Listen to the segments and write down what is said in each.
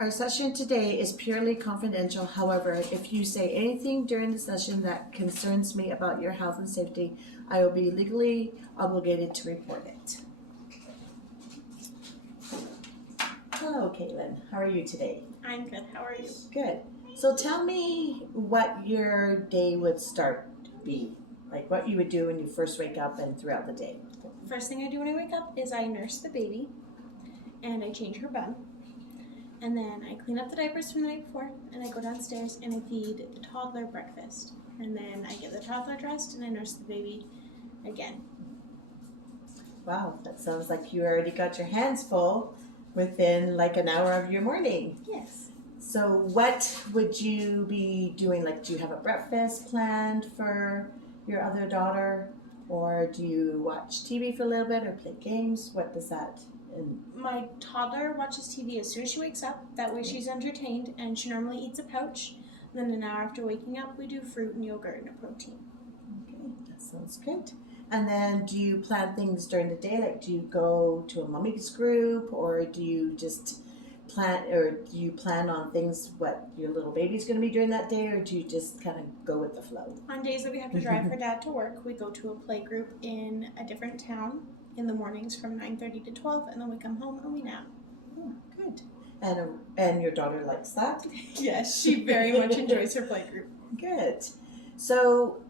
Our session today is purely confidential. However, if you say anything during the session that concerns me about your health and safety, I will be legally obligated to report it. Hello, Caitlin. How are you today? I'm good. How are you? Good. So tell me what your day would be. Like what you would do when you first wake up and throughout the day. First thing I do when I wake up is I nurse the baby and I change her bun. And then I clean up the diapers from the night before and I go downstairs and I feed the toddler breakfast. And then I get the toddler dressed and I nurse the baby again. Wow, that sounds like you already got your hands full within like an hour of your morning. Yes. So what would you be doing? Like, do you have a breakfast planned for your other daughter? Or do you watch TV for a little bit or play games? What does that? My toddler watches TV as soon as she wakes up. That way she's entertained and she normally eats a pouch. And then an hour after waking up, we do fruit and yogurt and a protein. Okay, that sounds good. And then do you plan things during the day? Like, do you go to a mommy's group or do you just plan on things what your little baby's going to be doing that day, or do you just kind of go with the flow? On days that we have to drive her dad to work, we go to a play group in a different town in the mornings from 9:30 to 12, and then we come home and we nap. Oh, good. And your daughter likes that? Yes, she very much enjoys her play group. Good. So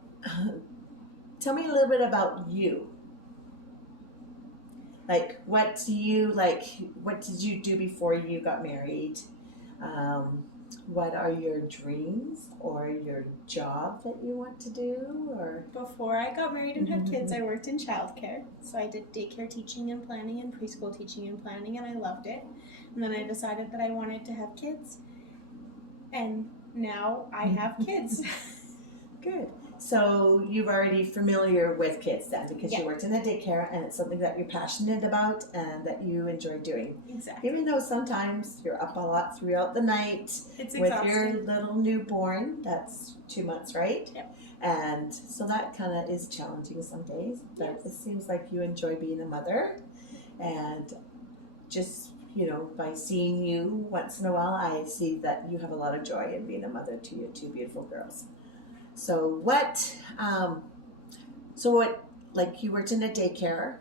tell me a little bit about you. Like, what did you do before you got married? What are your dreams or your job that you want to do? Or before I got married and had kids, I worked in childcare. So I did daycare teaching and planning and preschool teaching and planning, and I loved it. And then I decided that I wanted to have kids, and now I have kids. Good. So you're already familiar with kids then, because Yeah. you worked in a daycare and it's something that you're passionate about and that you enjoy doing. Exactly. Even though sometimes you're up a lot throughout the night It's with exhausting. your little newborn. That's 2 months, right? Yep. And so that kind of is challenging some days. But Yes. it seems like you enjoy being a mother, and just by seeing you once in a while, I see that you have a lot of joy in being a mother to your two beautiful girls. So like you worked in a daycare,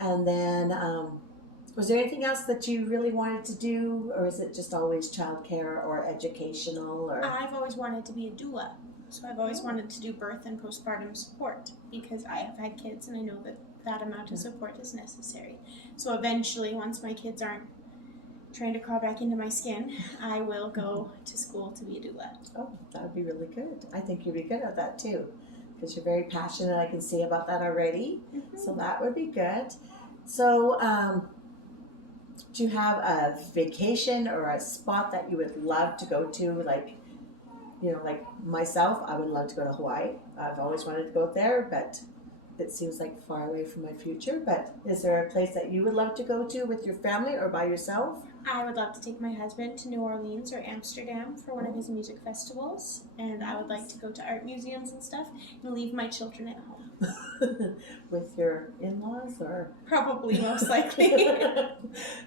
and then was there anything else that you really wanted to do, or is it just always childcare or educational? Or I've always wanted to be a doula. So I've always wanted to do birth and postpartum support because I have had kids and I know that amount of support is necessary. So eventually, once my kids aren't trying to crawl back into my skin, I will go to school to be a doula. Oh, that would be really good. I think you'd be good at that too, because you're very passionate. I can see about that already. Mm-hmm. So that would be good. So do you have a vacation or a spot that you would love to go to? Like myself, I would love to go to Hawaii. I've always wanted to go there, but it seems like far away from my future. But is there a place that you would love to go to with your family or by yourself? I would love to take my husband to New Orleans or Amsterdam for one of his music festivals, and I would like to go to art museums and stuff and leave my children at home. With your in-laws, or? Probably, most likely.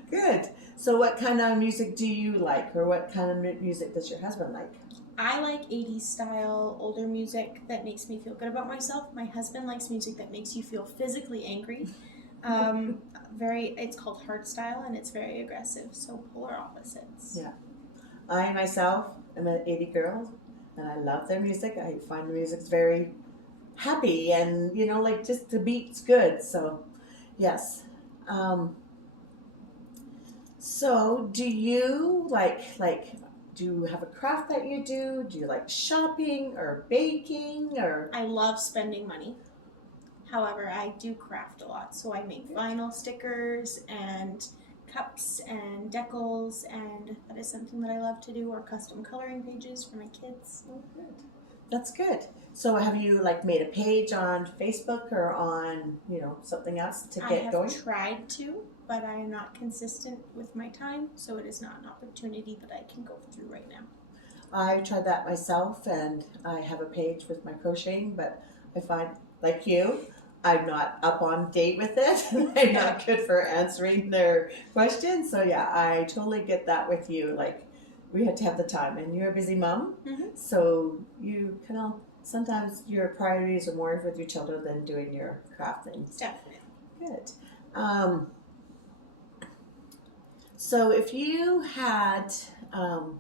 Good. So what kind of music do you like, or what kind of music does your husband like? I like 80s style, older music that makes me feel good about myself. My husband likes music that makes you feel physically angry. It's called hardstyle, and it's very aggressive, so polar opposites. Yeah. I myself am an 80 girl, and I love their music. I find the music's very happy, and just the beat's good. So, yes. So, do you do you have a craft that you do? Do you like shopping or baking or? I love spending money. However, I do craft a lot, so I make vinyl stickers and cups and decals, and that is something that I love to do, or custom coloring pages for my kids. Oh, good. That's good. So have you made a page on Facebook or on, something else to get going? I have tried to, but I am not consistent with my time, so it is not an opportunity that I can go through right now. I tried that myself, and I have a page with my crocheting, but I find, like you, I'm not up on date with it. I'm not good for answering their questions. So yeah, I totally get that with you. Like, we had to have the time, and you're a busy mom, Mhm. so you kind of sometimes your priorities are more with your children than doing your craft things. Definitely. Good. Um, so if you had, um,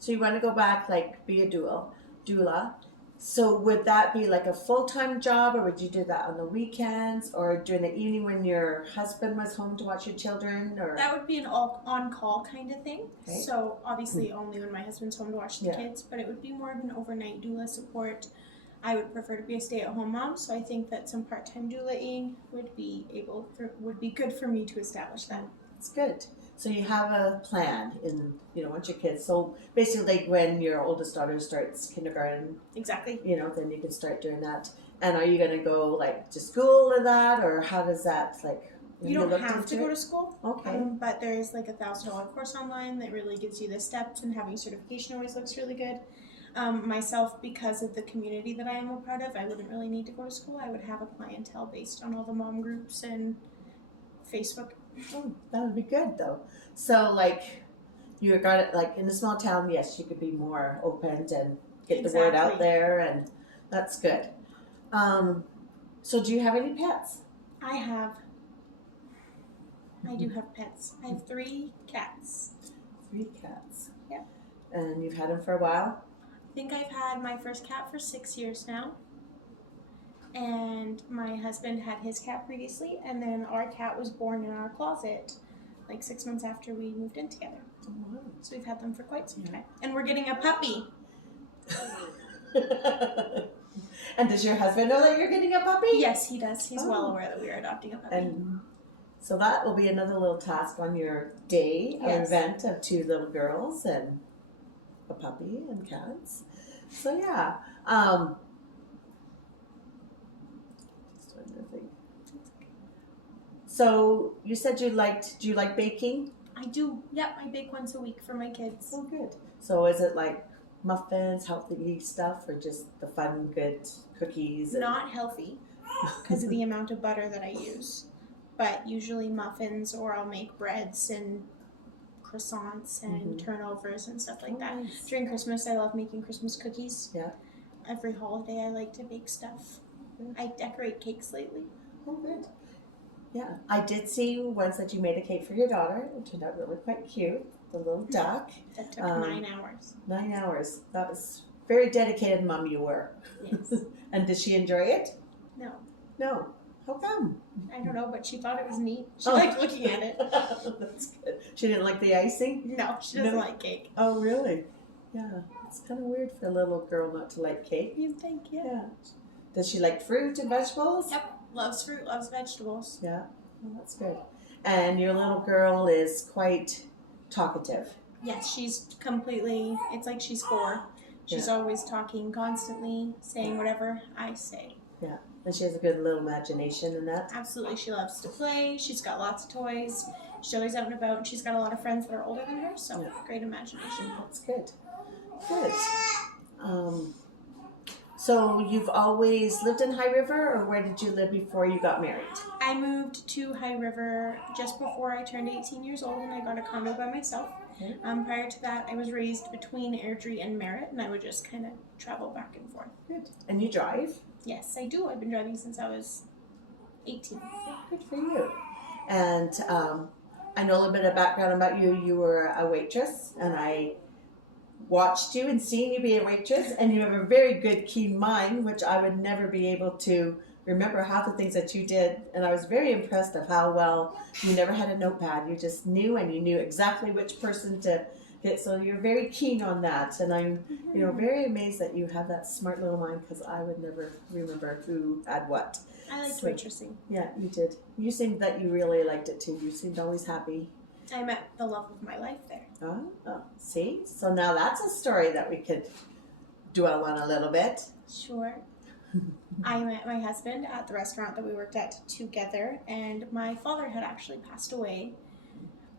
so you want to go back, like be a doula. So would that be like a full-time job, or would you do that on the weekends, or during the evening when your husband was home to watch your children, or? That would be an all on-call kind of thing. Okay. So obviously only when my husband's home to watch the Yeah. kids, but it would be more of an overnight doula support. I would prefer to be a stay-at-home mom, so I think that some part-time doulaing would be good for me to establish that. It's good. So you have a plan in, once your kids. So basically, like when your oldest daughter starts kindergarten, Exactly. then you can start doing that. And are you going to go like to school or that, or how does that like? You don't have to go to school. Okay. But there is like $1,000 course online that really gives you the steps, and having certification always looks really good. Myself, because of the community that I am a part of, I wouldn't really need to go to school. I would have a clientele based on all the mom groups and Facebook. Oh, that would be good though. So like you got it like in a small town, yes, you could be more open and get the word out Exactly. there, and that's good. So do you have any pets? I do have pets. I have 3 cats. 3 cats. Yeah. And you've had them for a while? I think I've had my first cat for 6 years now. And my husband had his cat previously, and then our cat was born in our closet like 6 months after we moved in together. Oh, wow. So we've had them for quite some time. And we're getting a puppy. And does your husband know that you're getting a puppy? Yes, he does. He's well Oh. aware that we are adopting a puppy. And so that will be another little task on your day, an Yes. event of 2 little girls and a puppy and cats. So yeah. Just trying to think. So you said do you like baking? I do. Yep, I bake once a week for my kids. Oh, good. So is it like muffins, healthy stuff, or just the fun, good cookies? Not healthy because of the amount of butter that I use, but usually muffins, or I'll make breads and croissants and turnovers and stuff like that. Nice. During Christmas, I love making Christmas cookies. Yeah. Every holiday, I like to bake stuff. Good. I decorate cakes lately. Oh, good. Yeah, I did see once that you made a cake for your daughter. It turned out really quite cute. The little duck. That took 9 hours. 9 hours. That was very dedicated mom you were. Yes. And did she enjoy it? No. No. How come? I don't know, but she thought it was neat. She Oh. liked looking at it. That's good. She didn't like the icing? No, she doesn't No. like cake. Oh, really? Yeah. It's kind of weird for a little girl not to like cake. You'd think, yeah. Yeah. Does she like fruit and vegetables? Yep. Loves fruit, loves vegetables. Yeah. Well, that's good. And your little girl is quite talkative. Yes, she's completely, it's like she's 4. She's always talking constantly, saying whatever I say. Yeah. And she has a good little imagination in that. Absolutely. She loves to play. She's got lots of toys. She's always out and about, and she's got a lot of friends that are older than her, so great imagination. That's good. Good. So you've always lived in High River, or where did you live before you got married? I moved to High River just before I turned 18 years old, and I got a condo by myself. Okay. Prior to that, I was raised between Airdrie and Merritt, and I would just kind of travel back and forth. Good. And you drive? Yes, I do. I've been driving since I was 18. Good for you. And I know a little bit of background about you. You were a waitress, and I watched you and seen you be a waitress, and you have a very good keen mind, which I would never be able to remember half the things that you did. And I was very impressed of how well you never had a notepad. You just knew, and you knew exactly which person to get. So you're very keen on that, and I'm very amazed that you have that smart little mind, because I would never remember who had what. I liked So- waitressing. Yeah, you did. You seemed that you really liked it too. You seemed always happy. I met the love of my life there. Oh, see? So now that's a story that we could dwell on a little bit. Sure. I met my husband at the restaurant that we worked at together, and my father had actually passed away.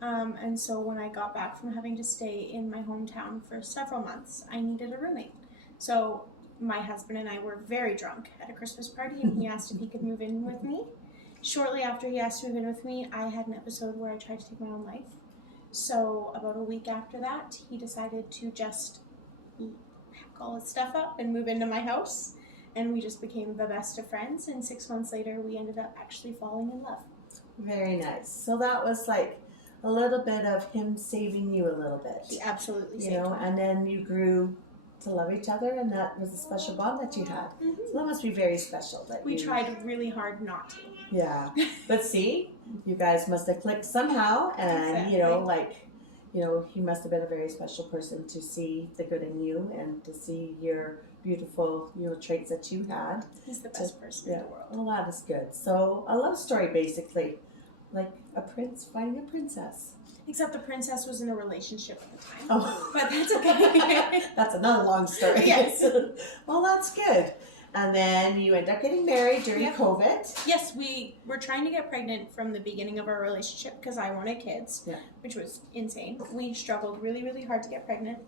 And so when I got back from having to stay in my hometown for several months, I needed a roommate. So my husband and I were very drunk at a Christmas party, and he asked if he could move in with me. Shortly after he asked to move in with me, I had an episode where I tried to take my own life. So about a week after that, he decided to just pack all his stuff up and move into my house. And we just became the best of friends. And 6 months later, we ended up actually falling in love. Very nice. So that was like a little bit of him saving you a little bit. He absolutely You saved know, me. and then you grew to love each other, and that was a special bond that you had. Mhm. So that must be very special. That We you, tried really hard not to. Yeah, but see, you guys must have clicked somehow, and you know, Exactly. like, you know, he must have been a very special person to see the good in you and to see your beautiful, you know, traits that you had. He's the best person Yeah. in the world. Well, that is good. So a love story, basically, like a prince finding a princess. Except the princess was in a relationship at the time. Oh, But that's okay. That's another long story. Yes. Well, that's good. And then you end up getting married during Yep. COVID. Yes, we were trying to get pregnant from the beginning of our relationship because I wanted kids, Yeah. which was insane. We struggled really, really hard to get pregnant.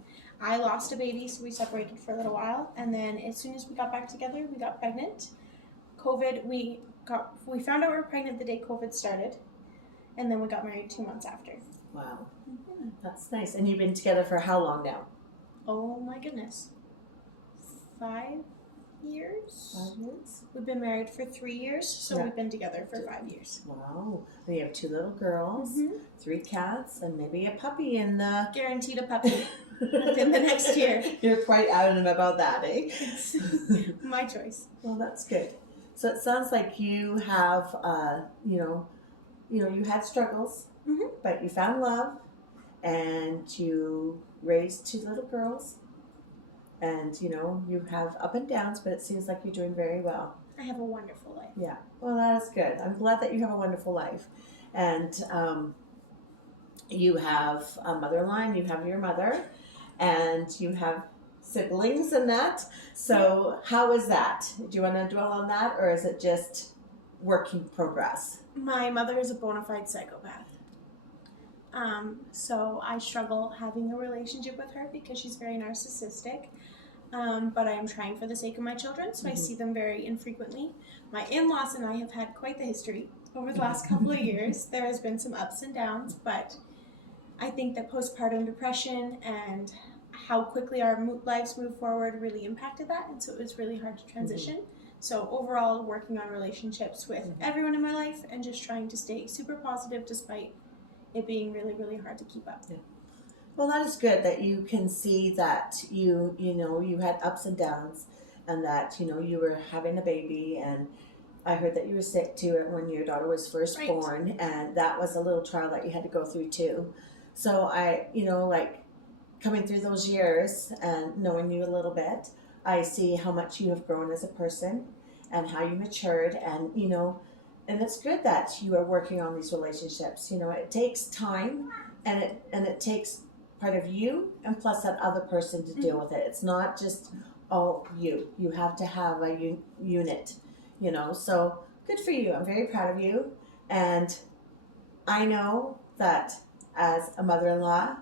I lost a baby, so we separated for a little while, and then as soon as we got back together, we got pregnant. COVID, we found out we were pregnant the day COVID started, and then we got married 2 months after. Wow, that's nice. And you've been together for how long now? Oh my goodness, 5 years. 5 years. We've been married for 3 years, so Yeah. we've been together for 5 years. Wow. And you have 2 little girls, Mhm. 3 cats, and maybe a puppy in the. Guaranteed a puppy within the next year. You're quite adamant about that, eh? It's my choice. Well, that's good. So it sounds like you have, you had struggles, Mhm. but you found love, and you raised 2 little girls, and you have up and downs, but it seems like you're doing very well. I have a wonderful life. Yeah. Well, that is good. I'm glad that you have a wonderful life, and you have a mother-in-law, and you have your mother, and you have siblings and that. So how is that? Do you want to dwell on that, or is it just work in progress? My mother is a bona fide psychopath. So I struggle having a relationship with her because she's very narcissistic. But I am trying for the sake of my children, so I see them very infrequently. My in-laws and I have had quite the history over the last couple of years. There has been some ups and downs, but I think that postpartum depression and how quickly our lives move forward really impacted that, and so it was really hard to transition. So overall, working on relationships with everyone in my life and just trying to stay super positive despite it being really, really hard to keep up. Yeah. Well, that is good that you can see that you had ups and downs, and that you were having a baby, and I heard that you were sick too when your daughter was first Right. born, and that was a little trial that you had to go through too. So I, like coming through those years and knowing you a little bit, I see how much you have grown as a person and how you matured, and and it's good that you are working on these relationships. It takes time, and it takes part of you and plus that other person to deal with it. It's not just all you. You have to have a unit, so good for you. I'm very proud of you, and I know that as a mother-in-law,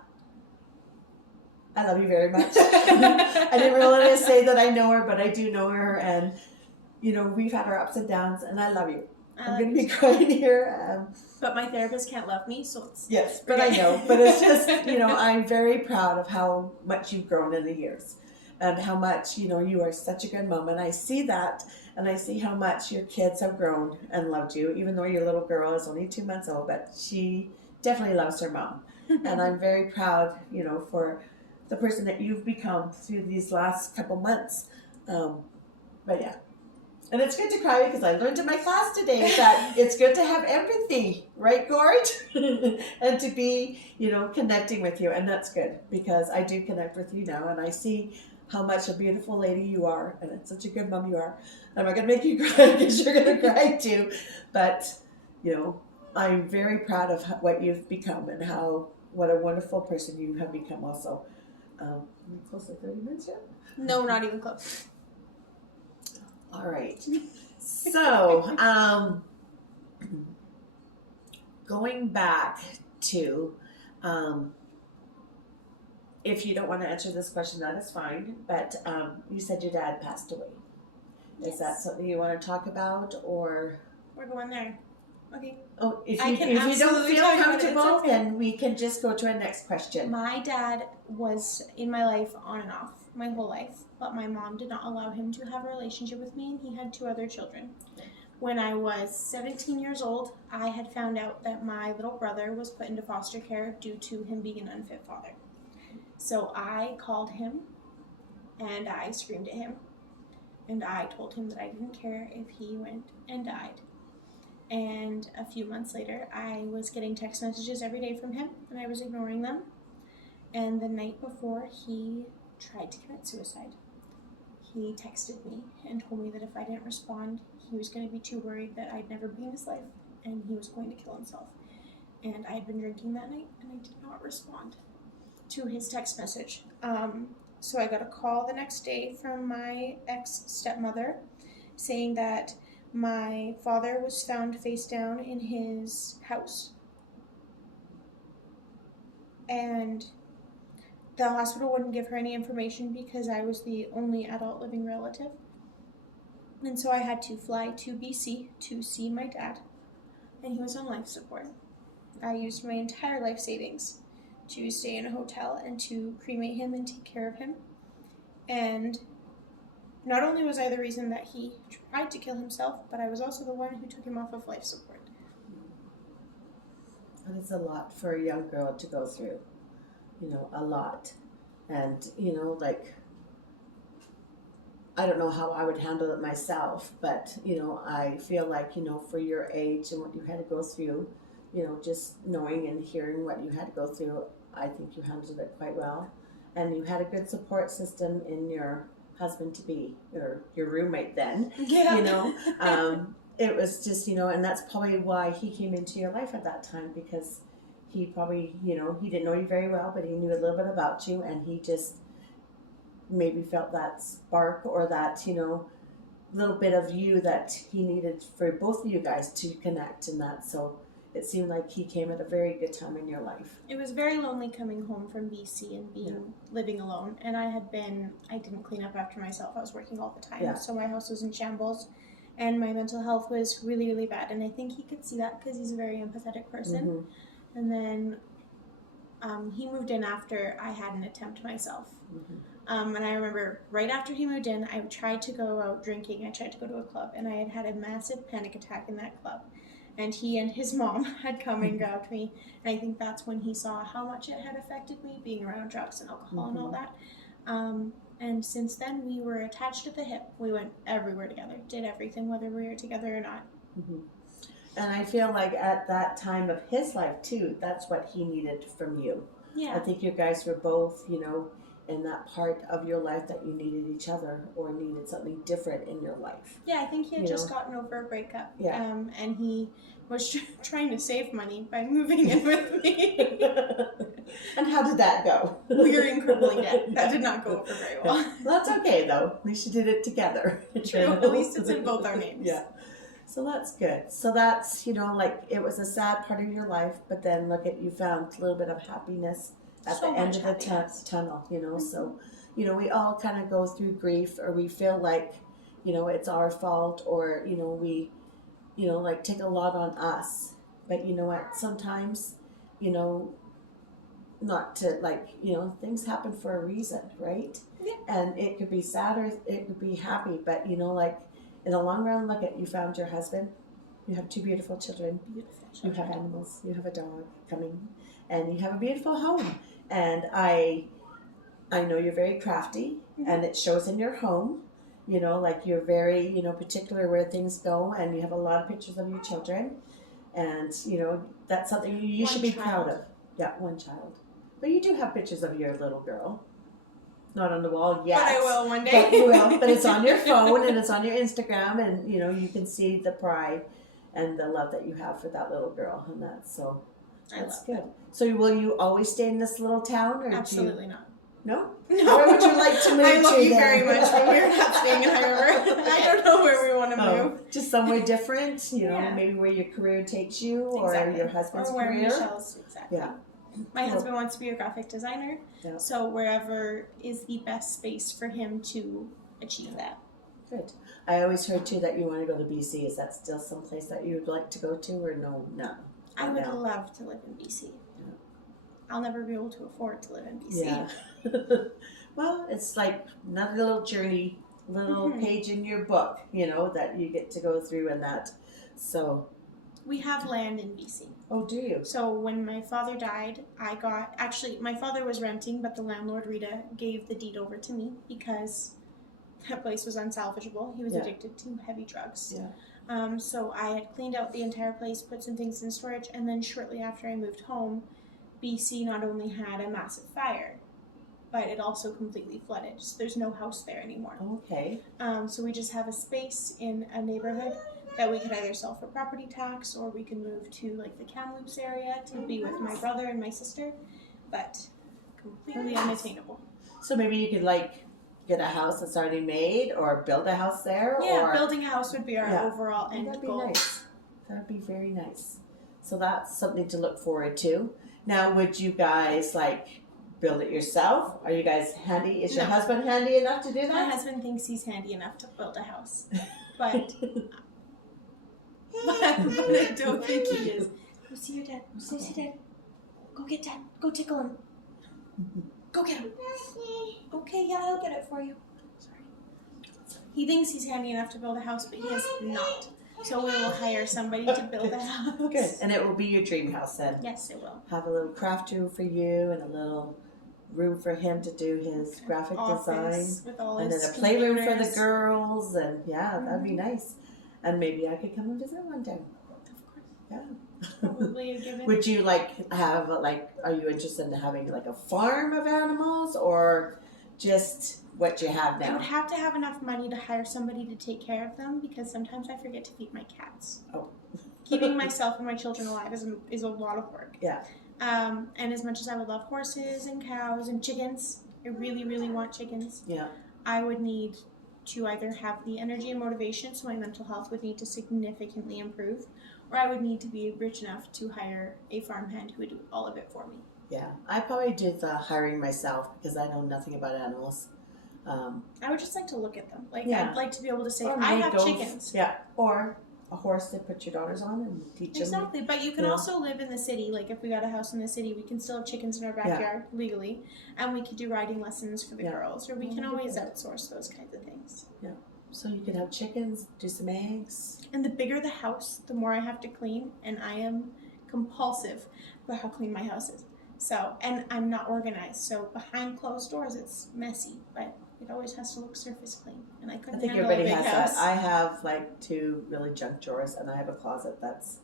I love you very much. I didn't really say that I know her, but I do know her, and we've had our ups and downs, and I love you. I'm going to be crying here. But my therapist can't love me, so it's... Yes, but I know. But it's just, I'm very proud of how much you've grown in the years, and how much, you are such a good mom. And I see that, and I see how much your kids have grown and loved you, even though your little girl is only 2 months old, but she definitely loves her mom. And I'm very proud, for the person that you've become through these last couple months. But yeah. And it's good to cry because I learned in my class today that it's good to have empathy, right, Gord? And to be, connecting with you. And that's good because I do connect with you now, and I see how much a beautiful lady you are, and it's such a good mom you are. I'm not going to make you cry because you're going to cry too. But, I'm very proud of what you've become and what a wonderful person you have become also. Are we close to 30 minutes yet? No, not even close. All right. So, going back to, if you don't want to answer this question, that is fine. But you said your dad passed away. Is that something you want to talk about, or? We're going there. Okay. Oh, if I you can if you don't absolutely feel talk about it, it's comfortable, okay. then we can just go to our next question. My dad was in my life on and off my whole life, but my mom did not allow him to have a relationship with me, and he had 2 other children. When I was 17 years old, I had found out that my little brother was put into foster care due to him being an unfit father. So I called him and I screamed at him, and I told him that I didn't care if he went and died. And a few months later, I was getting text messages every day from him, and I was ignoring them. And the night before he tried to commit suicide, he texted me and told me that if I didn't respond, he was going to be too worried that I'd never be in his life and he was going to kill himself. And I had been drinking that night, and I did not respond to his text message. So I got a call the next day from my ex-stepmother saying that my father was found face down in his house. And the hospital wouldn't give her any information because I was the only adult living relative. And so I had to fly to BC to see my dad, and he was on life support. I used my entire life savings to stay in a hotel and to cremate him and take care of him. And not only was I the reason that he tried to kill himself, but I was also the one who took him off of life support. That is a lot for a young girl to go through, a lot. And, I don't know how I would handle it myself, but, I feel like, for your age and what you had to go through, just knowing and hearing what you had to go through, I think you handled it quite well. And you had a good support system in your husband-to-be, or your roommate then, it was just, and that's probably why he came into your life at that time, because he probably, he didn't know you very well, but he knew a little bit about you, and he just maybe felt that spark or that, little bit of you that he needed for both of you guys to connect in that. So it seemed like he came at a very good time in your life. It was very lonely coming home from BC and living alone. And I didn't clean up after myself. I was working all the time. Yeah. So my house was in shambles and my mental health was really, really bad. And I think he could see that because he's a very empathetic person. Mm-hmm. And then he moved in after I had an attempt myself. Mm-hmm. And I remember right after he moved in, I tried to go out drinking. I tried to go to a club, and I had a massive panic attack in that club. And he and his mom had come and grabbed me. And I think that's when he saw how much it had affected me, being around drugs and alcohol and all that. And since then, we were attached at the hip. We went everywhere together, did everything, whether we were together or not. Mm-hmm. And I feel like at that time of his life, too, that's what he needed from you. Yeah. I think you guys were both, in that part of your life that you needed each other or needed something different in your life. Yeah, I think he had just gotten over a breakup. Yeah. And he was trying to save money by moving in with me. And how did that go? We were in crippling debt. That did not go over very well. Well, that's okay, though. At least you did it together. True. At least it's in both our names. Yeah. So that's good. So that's, it was a sad part of your life, but then look at, you found a little bit of happiness at the end of the tunnel, Mm-hmm. So, we all kind of go through grief, or we feel like, it's our fault, or, we, take a lot on us. But you know what? Sometimes, not to, things happen for a reason, right? Yeah. And it could be sad or it could be happy, but, in the long run, look at, you found your husband, you have 2 beautiful children. You have animals, you have a dog coming, and you have a beautiful home. And I know you're very crafty, mm-hmm. and it shows in your home, you're very, particular where things go, and you have a lot of pictures of your children, and, that's something you should be proud of. Yeah, 1 child. But you do have pictures of your little girl. Not on the wall yet. But I will one day. But you will. But it's on your phone, and it's on your Instagram, and, you can see the pride and the love that you have for that little girl, and that's good. That. So will you always stay in this little town, or absolutely not? No? No. Where would you like to move to? I love you very much, but we're not staying in High River. I don't know where we want to move. Just somewhere different, maybe where your career takes you, or your husband's or where career. Michelle's, exactly. Yeah. My husband wants to be a graphic designer, yeah. So wherever is the best space for him to achieve that. Good. I always heard too that you want to go to BC. Is that still some place that you would like to go to, or no? No. I would No. love to live in BC. Yeah. I'll never be able to afford to live in BC. Yeah. Well, it's like another little journey, little page in your book, that you get to go through and that. So. We have land in BC. Oh, do you? So when my father died, my father was renting, but the landlord, Rita, gave the deed over to me because that place was unsalvageable. He was addicted to heavy drugs. Yeah. So I had cleaned out the entire place, put some things in storage, and then shortly after I moved home, BC not only had a massive fire, but it also completely flooded. So there's no house there anymore. Okay. So we just have a space in a neighborhood that we could either sell for property tax, or we can move to like the Kamloops area to be with my brother and my sister, but completely unattainable. So maybe you could like get a house that's already made, or build a house there. Yeah, or... building a house would be our overall end that'd be goal. Nice. That'd be very nice. So that's something to look forward to. Now, would you guys like build it yourself? Are you guys handy? Is your husband handy enough to do that? My husband thinks he's handy enough to build a house, but I don't think he is. Go see your dad. Go see dad. Go get dad. Go tickle him. Go get him. Okay, yeah, I'll get it for you. Sorry. He thinks he's handy enough to build a house, but he is not. So we will hire somebody to build a house. Good. And it will be your dream house then? Yes, it will. Have a little craft room for you and a little room for him to do his graphic design. With all and his then a playroom for the girls. And that'd be nice. And maybe I could come and visit one day. Of course. Yeah. Probably a given. Would you have are you interested in having like a farm of animals, or just what you have now? I would have to have enough money to hire somebody to take care of them, because sometimes I forget to feed my cats. Oh. Keeping myself and my children alive is a lot of work. Yeah. And as much as I would love horses and cows and chickens, I really, really want chickens. Yeah. I would need to either have the energy and motivation, so my mental health would need to significantly improve, or I would need to be rich enough to hire a farmhand who would do all of it for me. Yeah, I probably do the hiring myself because I know nothing about animals. I would just like to look at them. Yeah. I'd like to be able to say, Or I have goats. chickens. Yeah, or a horse to put your daughters on and teach them. Exactly, but you can also live in the city. Like if we got a house in the city, we can still have chickens in our backyard legally, and we could do riding lessons for the girls, or we can always outsource those kinds of things. Yeah, so you could have chickens, do some eggs. And the bigger the house, the more I have to clean, and I am compulsive about how clean my house is. So, and I'm not organized, so behind closed doors it's messy, but it always has to look surface clean, and I couldn't handle a big everybody has house. that. I have like 2 really junk drawers, and I have a closet that's,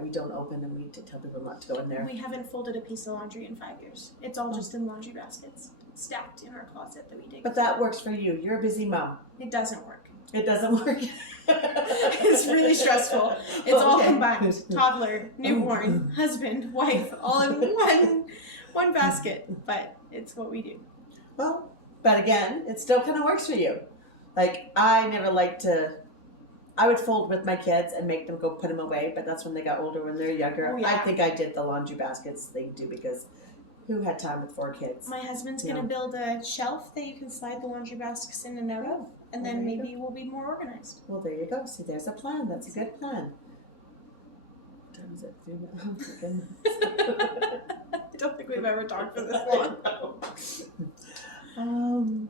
we don't open, and we tell people not to go in there. We haven't folded a piece of laundry in 5 years. It's all just in laundry baskets, stacked in our closet that we dig. But that works for you. You're a busy mom. It doesn't work. It doesn't work. It's really stressful. It's all combined. Toddler, newborn, husband, wife, all in one basket. But it's what we do. Well, but again, it still kind of works for you. Like, I never liked to, I would fold with my kids and make them go put them away, but that's when they got older, when they're younger. Oh, yeah. I think I did the laundry baskets thing too, because who had time with 4 kids? My husband's going to build a shelf that you can slide the laundry baskets in and out of, and then maybe we'll be more organized. Well, there you go. See, there's a plan. That's a good plan. What time is it? 3 minutes. I don't think we've ever talked for this long.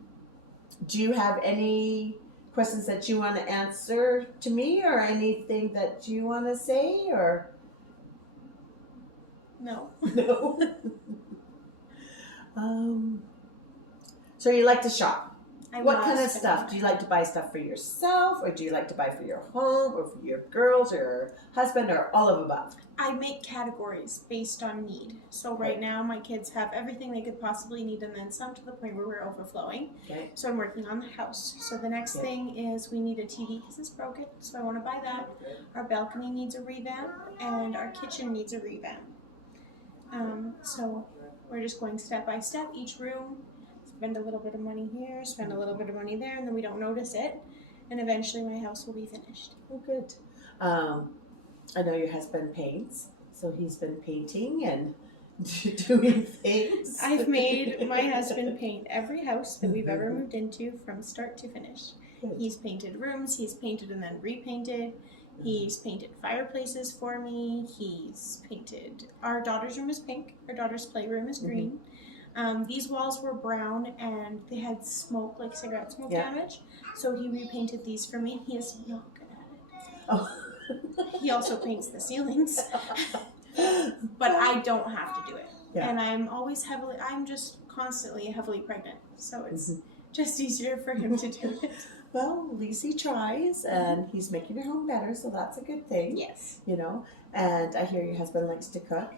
Do you have any questions that you want to answer to me, or anything that you want to say, or? No. No. So you like to shop? What kind of stuff? Do you like to buy stuff for yourself, or do you like to buy for your home, or for your girls, or your husband, or all of above? I make categories based on need. So right now my kids have everything they could possibly need, and then some, to the point where we're overflowing. Okay. So I'm working on the house. So the next thing is we need a TV because it's broken. So I want to buy that. Our balcony needs a revamp, and our kitchen needs a revamp. So we're just going step by step. Each room, spend a little bit of money here, spend a little bit of money there, and then we don't notice it. And eventually my house will be finished. Oh, good. I know your husband paints, so he's been painting and doing things. I've made my husband paint every house that we've ever moved into from start to finish. Good. He's painted rooms, he's painted and then repainted. He's painted fireplaces for me. He's painted, our daughter's room is pink, our daughter's playroom is green. These walls were brown and they had smoke, like cigarette smoke damage. So he repainted these for me. He is not good at it. Oh. He also paints the ceilings. But I don't have to do it. Yeah. And I'm just constantly heavily pregnant. So it's just easier for him to do it. Well, at least he tries, and he's making your home better, so that's a good thing. Yes. You know, and I hear your husband likes to cook.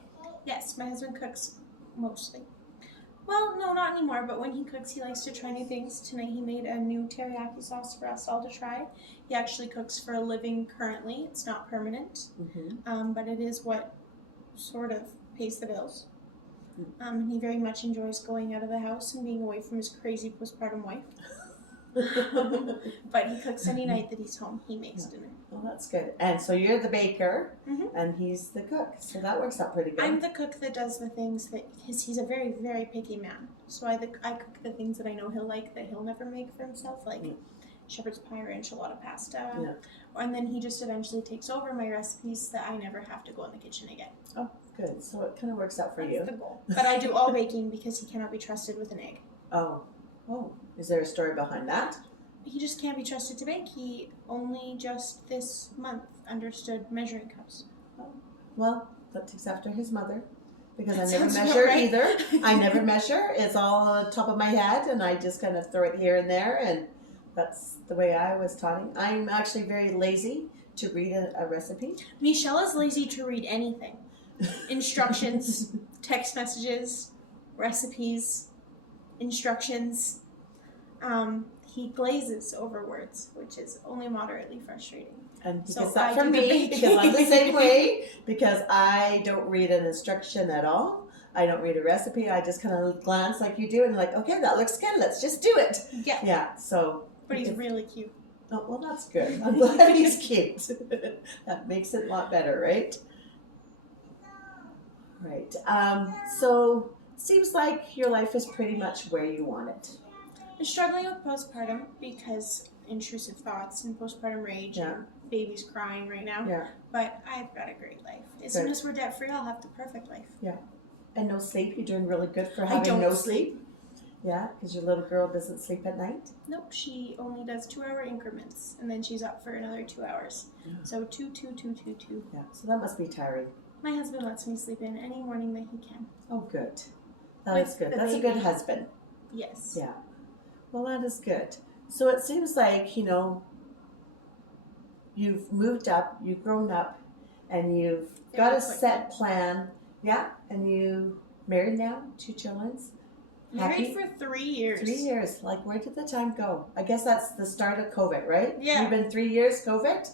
Yes, my husband cooks mostly. Well, no, not anymore, but when he cooks, he likes to try new things. Tonight he made a new teriyaki sauce for us all to try. He actually cooks for a living currently. It's not permanent, but it is what sort of pays the bills. He very much enjoys going out of the house and being away from his crazy postpartum wife. But he cooks any night that he's home. He makes dinner. Well, that's good. And so you're the baker, and he's the cook. So that works out pretty good. I'm the cook that does the things that, because he's a very, very picky man. So I cook the things that I know he'll like that he'll never make for himself, like shepherd's pie or enchilada pasta. Yeah. And then he just eventually takes over my recipes that I never have to go in the kitchen again. Oh, good. So it kind of works out for That's you. the goal. But I do all baking because he cannot be trusted with an egg. Oh. Is there a story behind that? He just can't be trusted to bake. He only just this month understood measuring cups. Oh. Well, that takes after his mother. Because That I never sounds about measure right. either. I never measure. It's all on the top of my head, and I just kind of throw it here and there, and that's the way I was taught. I'm actually very lazy to read a recipe. Michelle is lazy to read anything. Instructions, text messages, recipes, instructions. He glazes over words, which is only moderately frustrating. And he So gets that I from do the me baking. because I'm the same way, because I don't read an instruction at all. I don't read a recipe. I just kind of glance like you do and like, okay, that looks good. Let's just do it. Yeah. Yeah, so. But he's really cute. Oh, well, that's good. I'm glad he's cute. That makes it a lot better, right? Right. So seems like your life is pretty much where you want it. I'm struggling with postpartum because intrusive thoughts and postpartum rage and baby's crying right now. Yeah. But I've got a great life. As soon as we're debt free, I'll have the perfect life. Yeah. And no sleep. You're doing really good for I having don't no sleep. Yeah, because your little girl doesn't sleep at night. Nope, she only does 2-hour increments, and then she's up for another 2 hours. Yeah. So 2, 2, 2, 2, 2. Yeah, so that must be tiring. My husband lets me sleep in any morning that he can. Oh, good. That With is good. the That's baby. a good husband. Yes. Yeah. Well, that is good. So it seems like, you've moved up, you've grown up, and you've got a set plan. Yeah, and you married now, 2 children. Married for 3 years. 3 years. Like, where did the time go? I guess that's the start of COVID, right? Yeah. You've been 3 years COVID?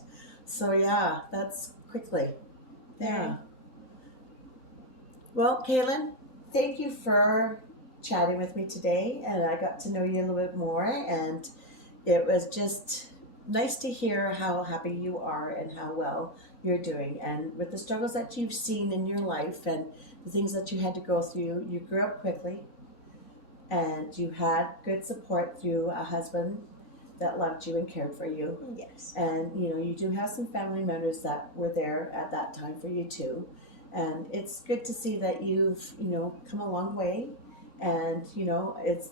So, yeah, that's quickly. Yeah. Well, Kaylin, thank you for chatting with me today, and I got to know you a little bit more, and it was just nice to hear how happy you are and how well you're doing, and with the struggles that you've seen in your life and the things that you had to go through. You grew up quickly, and you had good support through a husband that loved you and cared for you. Yes. And, you do have some family members that were there at that time for you too. And it's good to see that you've, come a long way. And,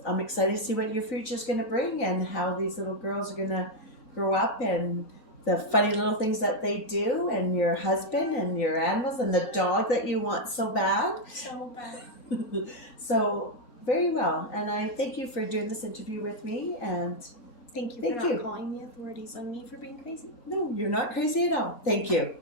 I'm excited to see what your future's going to bring and how these little girls are going to grow up and the funny little things that they do, and your husband and your animals and the dog that you want so bad. So bad. So, very well. And I thank you for doing this interview with me. And Thank you for not calling the authorities on me for being crazy. no, you're not crazy at all. Thank you.